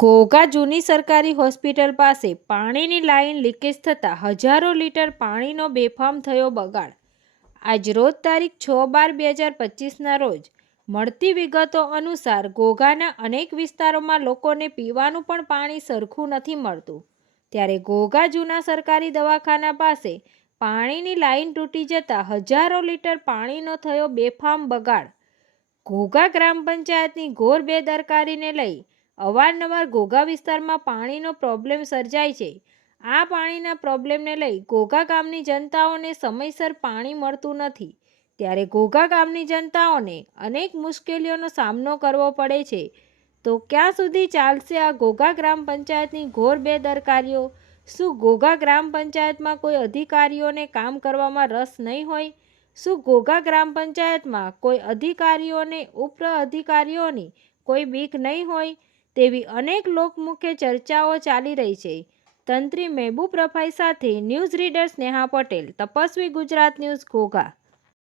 ઘોઘા જૂની સરકારી હોસ્પિટલ પાસે પાણીની લાઈન લીકેજ થતાં હજારો લીટર પાણીનો બેફામ થયો બગાડ. આજરોજ તારીખ છ બાર બે હજાર પચીસના રોજ મળતી વિગતો અનુસાર ઘોઘાના અનેક વિસ્તારોમાં લોકોને પીવાનું પણ પાણી સરખું નથી મળતું. ત્યારે ઘોઘા જૂના સરકારી દવાખાના પાસે પાણીની લાઈન તૂટી જતાં હજારો લીટર પાણીનો થયો બેફામ બગાડ. ઘોઘા ગ્રામ પંચાયતની ઘોર બેદરકારીને લઈ અવારનવાર ઘોઘા વિસ્તારમાં પાણીનો પ્રોબ્લેમ સર્જાય છે. આ પાણીના પ્રોબ્લેમને લઈ ઘોઘા ગામની જનતાઓને સમયસર પાણી મળતું નથી. ત્યારે ઘોઘા ગામની જનતાઓને અનેક મુશ્કેલીઓનો સામનો કરવો પડે છે. તો ક્યાં સુધી ચાલશે આ ઘોઘા ગ્રામ પંચાયતની ઘોર બેદરકારીઓ? શું ઘોઘા ગ્રામ પંચાયતમાં કોઈ અધિકારીઓને કામ કરવામાં રસ નહીં હોય? શું ઘોઘા ગ્રામ પંચાયતમાં કોઈ અધિકારીઓને ઉપર અધિકારીઓની કોઈ બીક નહીં હોય? તેવી અનેક લોકમુખ્ય ચર્ચાઓ ચાલી રહી છે. તંત્રી મહેબૂબ રફાઈ સાથે news reader Sneha Patel, Tapasvi Gujarat news Ghogha.